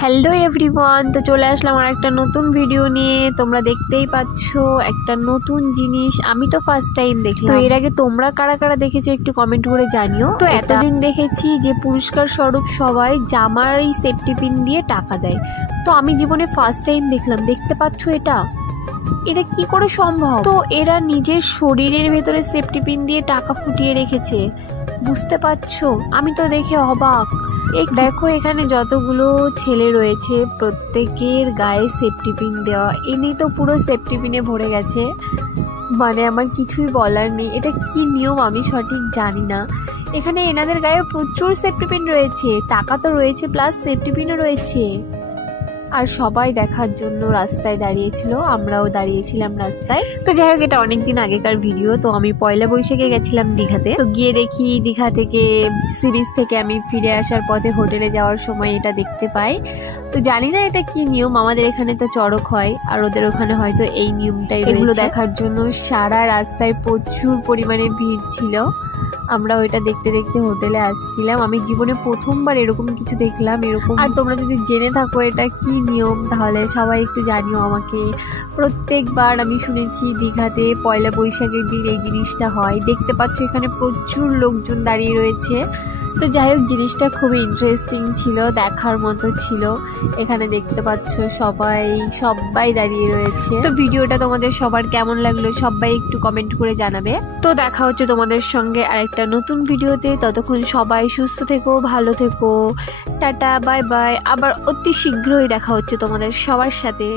Hello everyone, তো চলে আসলাম আর একটা নতুন ভিডিও নিয়ে। তোমরা দেখতেই পাচ্ছ একটা নতুন জিনিস, আমি তো ফার্স্ট টাইম দেখলাম। তো এর আগে তোমরা কারা কারা দেখেছো একটু কমেন্ট করে জানিও। তো এতদিন দেখেছি যে পুরস্কার স্বরূপ সবাই জামার এই সেফটি পিন দিয়ে টাকা দেয়, তো আমি জীবনে ফার্স্ট টাইম দেখলাম। দেখতে পাচ্ছ এটা এটা কি করে সম্ভব? তো এরা নিজের শরীরের ভেতরে সেফটি পিন দিয়ে টাকা ফুটিয়ে রেখেছে, বুঝতে পারছো? আমি তো দেখে অবাক। দেখো এখানে যতগুলো ছেলে রয়েছে প্রত্যেকের গায়ে সেফটি পিন দেওয়া, এনে তো পুরো সেফটি পিনে ভরে গেছে। মানে আমার কিছুই বলার নেই, এটা কি নিয়ম আমি সঠিক জানি না। এখানে এনাদের গায়ে প্রচুর সেফটি পিন রয়েছে, টাকা তো রয়েছে প্লাস সেফটি পিনও রয়েছে। আর সবাই দেখার জন্য রাস্তায় দাঁড়িয়েছিল, আমরাও দাঁড়িয়েছিলাম রাস্তায়। তো যাই হোক, এটা অনেকদিন আগেকার ভিডিও। তো আমি পয়লা বৈশাখে গেছিলাম দীঘাতে, তো গিয়ে দেখি দীঘা থেকে সিরিজ থেকে আমি ফিরে আসার পথে হোটেলে যাওয়ার সময় এটা দেখতে পাই। তো জানি না এটা কি নিয়ম, আমাদের এখানে তো চড়ক হয় আর ওদের ওখানে হয়তো এই নিয়মটাই। এগুলো দেখার জন্য সারা রাস্তায় প্রচুর পরিমাণে ভিড় ছিল। আমরা ওইটা দেখতে দেখতে হোটেলে আসছিলাম। আমি জীবনে প্রথমবার এরকম কিছু দেখলাম এরকম। আর তোমরা যদি জেনে থাকো এটা কি নিয়ম তাহলে সবাই একটু জানিও আমাকে। প্রত্যেকবার আমি শুনেছি দীঘাতে পয়লা বৈশাখের দিন এই জিনিসটা হয়। দেখতে পাচ্ছ এখানে প্রচুর লোকজন দাঁড়িয়ে রয়েছে। তো যাই হোক, জিনিসটা খুবই ইন্টারেস্টিং ছিল, দেখার মতো ছিল। এখানে দেখতে পাচ্ছ সবাই দাঁড়িয়ে রয়েছে। তো ভিডিওটা তোমাদের সবার কেমন লাগলো সবাই একটু কমেন্ট করে জানাবে। তো দেখা হচ্ছে তোমাদের সঙ্গে আরেকটা নতুন ভিডিওতে। ততক্ষণ সবাই সুস্থ থেকো, ভালো থেকো, টাটা বাই বাই। আবার অতি শীঘ্রই দেখা হচ্ছে তোমাদের সবার সাথে।